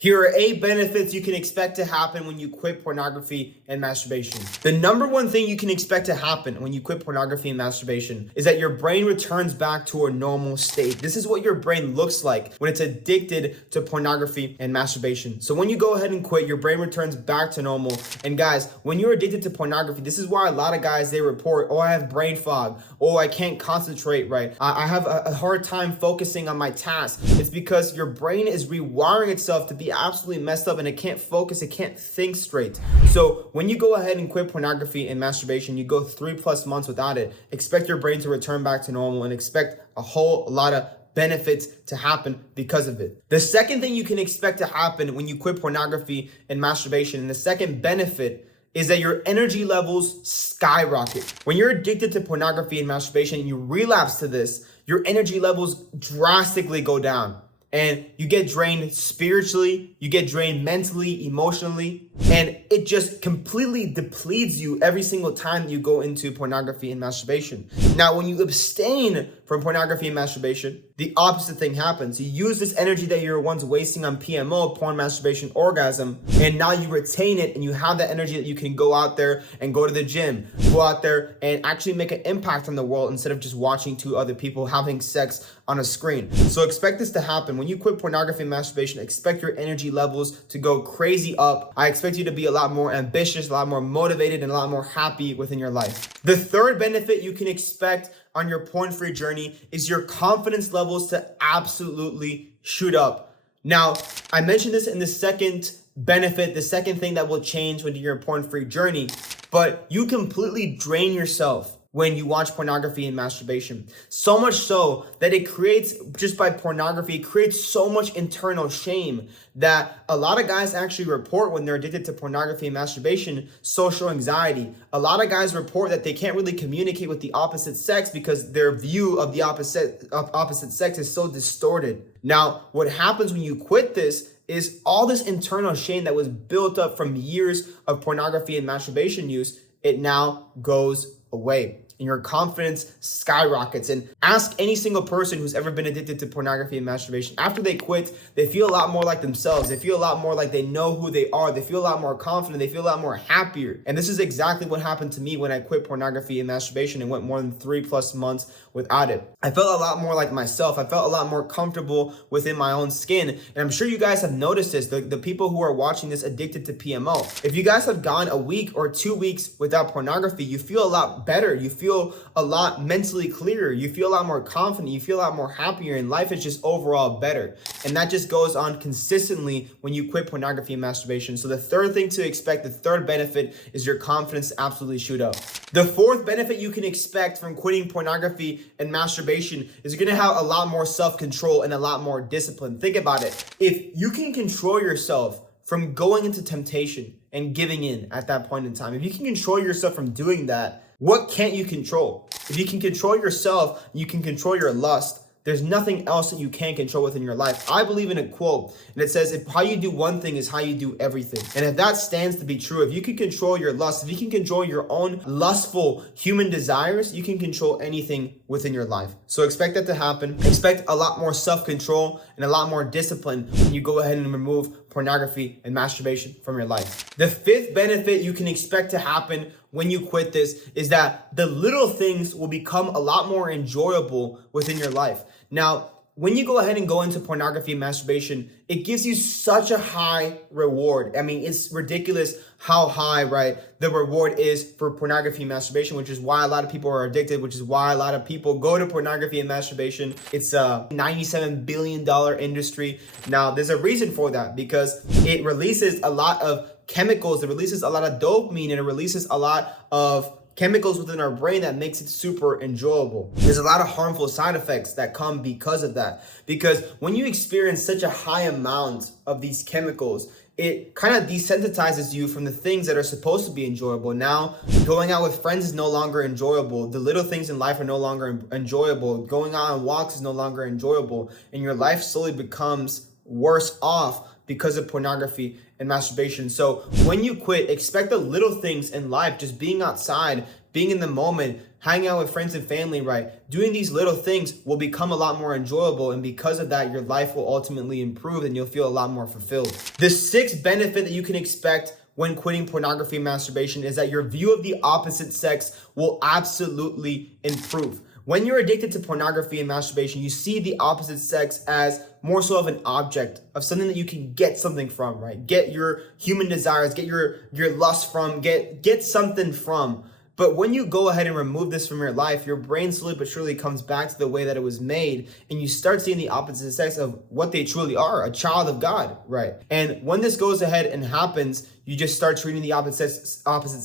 Here are 8 benefits you can expect to happen when you quit pornography and masturbation. The number one thing you can expect to happen when you quit pornography and masturbation is that your brain returns back to a normal state. This is what your brain looks like when it's addicted to pornography and masturbation. So when you go ahead and quit, your brain returns back to normal. And guys, when you're addicted to pornography, this is why a lot of guys, they report, oh, I have brain fog. Oh, I can't concentrate right. I have a hard time focusing on my task. It's because your brain is rewiring itself to be absolutely messed up and it can't focus, it can't think straight. So when you go ahead and quit pornography and masturbation, you go 3+ months without it, expect your brain to return back to normal and expect a whole lot of benefits to happen because of it. The second thing you can expect to happen when you quit pornography and masturbation, and the second benefit, is that your energy levels skyrocket. When you're addicted to pornography and masturbation and you relapse to this, your energy levels drastically go down. And you get drained spiritually, you get drained mentally, emotionally, and it just completely depletes you every single time you go into pornography and masturbation. Now, when you abstain from pornography and masturbation, the opposite thing happens. You use this energy that you were once wasting on PMO, porn, masturbation, orgasm, and now you retain it and you have that energy that you can go out there and go to the gym, go out there and actually make an impact on the world instead of just watching 2 other people having sex on a screen. So expect this to happen. When you quit pornography and masturbation, expect your energy levels to go crazy up. I expect you to be a lot more ambitious, a lot more motivated, and a lot more happy within your life. The third benefit you can expect on your porn-free journey is your confidence levels to absolutely shoot up. Now, I mentioned this in the second benefit, the second thing that will change when you're a porn-free journey, but you completely drain yourself when you watch pornography and masturbation. So much so that it creates, just by pornography, it creates so much internal shame that a lot of guys actually report when they're addicted to pornography and masturbation, social anxiety. A lot of guys report that they can't really communicate with the opposite sex because their view of the opposite sex is so distorted. Now, what happens when you quit this is all this internal shame that was built up from years of pornography and masturbation use, it now goes away and your confidence skyrockets. And ask any single person who's ever been addicted to pornography and masturbation. After they quit, they feel a lot more like themselves. They feel a lot more like they know who they are. They feel a lot more confident. They feel a lot more happier. And this is exactly what happened to me when I quit pornography and masturbation and went more than 3+ months without it. I felt a lot more like myself. I felt a lot more comfortable within my own skin. And I'm sure you guys have noticed this, the people who are watching this addicted to PMO. If you guys have gone a week or 2 weeks without pornography, you feel a lot better. You feel a lot mentally clearer. You feel a lot more confident. You feel a lot more happier, and life is just overall better. And that just goes on consistently when you quit pornography and masturbation. So the third thing to expect, the third benefit, is your confidence to absolutely shoot up. The fourth benefit you can expect from quitting pornography and masturbation is you're going to have a lot more self-control and a lot more discipline. Think about it. If you can control yourself from going into temptation and giving in at that point in time, if you can control yourself from doing that, what can't you control? If you can control yourself, you can control your lust. There's nothing else that you can't control within your life. I believe in a quote, and it says, if how you do one thing is how you do everything. And if that stands to be true, if you can control your lust, if you can control your own lustful human desires, you can control anything within your life. So expect that to happen. Expect a lot more self-control and a lot more discipline when you go ahead and remove pornography and masturbation from your life. The fifth benefit you can expect to happen when you quit this is that the little things will become a lot more enjoyable within your life. Now, when you go ahead and go into pornography and masturbation, it gives you such a high reward. I mean, it's ridiculous how high, right, the reward is for pornography and masturbation, which is why a lot of people are addicted, which is why a lot of people go to pornography and masturbation. It's a $97 billion industry. Now, there's a reason for that, because it releases a lot of chemicals, it releases a lot of dopamine, and it releases a lot of chemicals within our brain that makes it super enjoyable. There's a lot of harmful side effects that come because of that. Because when you experience such a high amount of these chemicals, it kind of desensitizes you from the things that are supposed to be enjoyable. Now, going out with friends is no longer enjoyable. The little things in life are no longer enjoyable. Going out on walks is no longer enjoyable. And your life slowly becomes worse off because of pornography and masturbation. So when you quit, expect the little things in life, just being outside, being in the moment, hanging out with friends and family, right? Doing these little things will become a lot more enjoyable. And because of that, your life will ultimately improve and you'll feel a lot more fulfilled. The sixth benefit that you can expect when quitting pornography and masturbation is that your view of the opposite sex will absolutely improve. When you're addicted to pornography and masturbation, you see the opposite sex as more so of an object, of something that you can get something from, right? Get your human desires, get your lust from, get something from. But when you go ahead and remove this from your life, your brain slowly but surely comes back to the way that it was made, and you start seeing the opposite sex of what they truly are, a child of God, right? And when this goes ahead and happens, you just start treating the opposite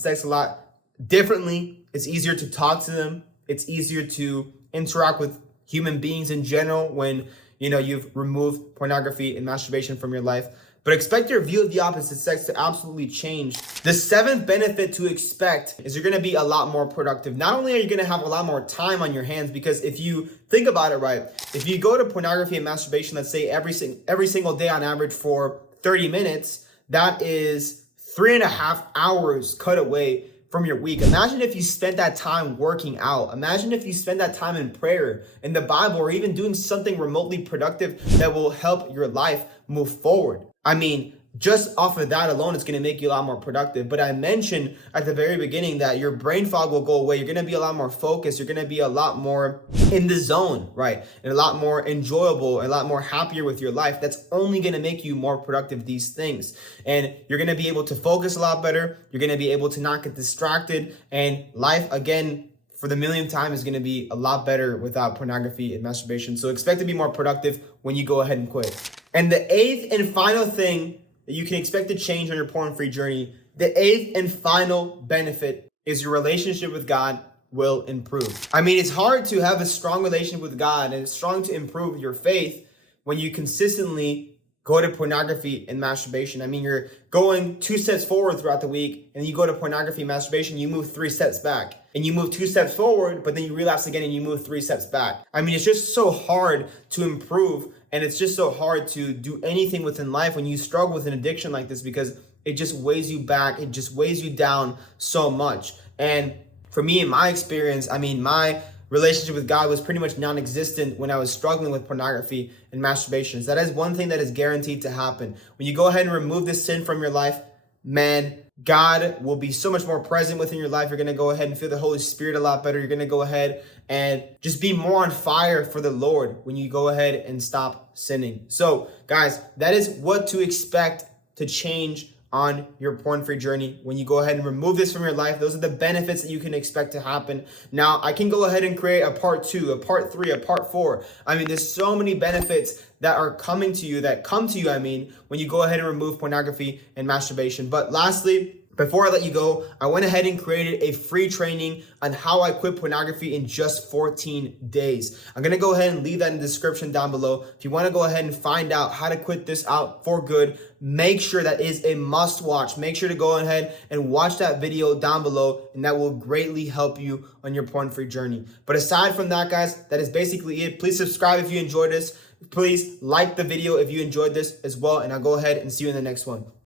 sex a lot differently. It's easier to talk to them. It's easier to interact with human beings in general when you've removed pornography and masturbation from your life. But expect your view of the opposite sex to absolutely change. The seventh benefit to expect is you're going to be a lot more productive. Not only are you going to have a lot more time on your hands, because if you think about it, right, if you go to pornography and masturbation, let's say every single day on average for 30 minutes, that is 3.5 hours cut away from your week. Imagine if you spent that time working out. Imagine if you spend that time in prayer, in the Bible, or even doing something remotely productive that will help your life move forward. I mean, just off of that alone, it's going to make you a lot more productive. But I mentioned at the very beginning that your brain fog will go away. You're going to be a lot more focused. You're going to be a lot more in the zone, right? And a lot more enjoyable, a lot more happier with your life. That's only going to make you more productive, these things. And you're going to be able to focus a lot better. You're going to be able to not get distracted. And life, again, for the millionth time, is going to be a lot better without pornography and masturbation. So expect to be more productive when you go ahead and quit. And the eighth and final thing that you can expect to change on your porn-free journey, the eighth and final benefit is your relationship with God will improve. I mean, it's hard to have a strong relationship with God and it's strong to improve your faith when you consistently go to pornography and masturbation. I mean, you're going 2 steps forward throughout the week, and you go to pornography and masturbation, you move 3 steps back. And you move 2 steps forward, but then you relapse again and you move 3 steps back. I mean, it's just so hard to improve, and it's just so hard to do anything within life when you struggle with an addiction like this, because it just weighs you back. It just weighs you down so much. And for me, in my experience, I mean, my relationship with God was pretty much non-existent when I was struggling with pornography and masturbation. So that is one thing that is guaranteed to happen. When you go ahead and remove this sin from your life, man, God will be so much more present within your life. You're going to go ahead and feel the Holy Spirit a lot better. You're going to go ahead and just be more on fire for the Lord when you go ahead and stop sinning. So, guys, that is what to expect to change on your porn-free journey when you go ahead and remove this from your life. Those are the benefits that you can expect to happen. Now, I can go ahead and create a part 2, a part 3, a part 4. I mean, there's so many benefits that are coming to you, that come to you, I mean, when you go ahead and remove pornography and masturbation. But lastly, before I let you go, I went ahead and created a free training on how I quit pornography in just 14 days. I'm going to go ahead and leave that in the description down below. If you want to go ahead and find out how to quit this out for good, make sure that is a must watch. Make sure to go ahead and watch that video down below, and that will greatly help you on your porn-free journey. But aside from that, guys, that is basically it. Please subscribe if you enjoyed this. Please like the video if you enjoyed this as well, and I'll go ahead and see you in the next one.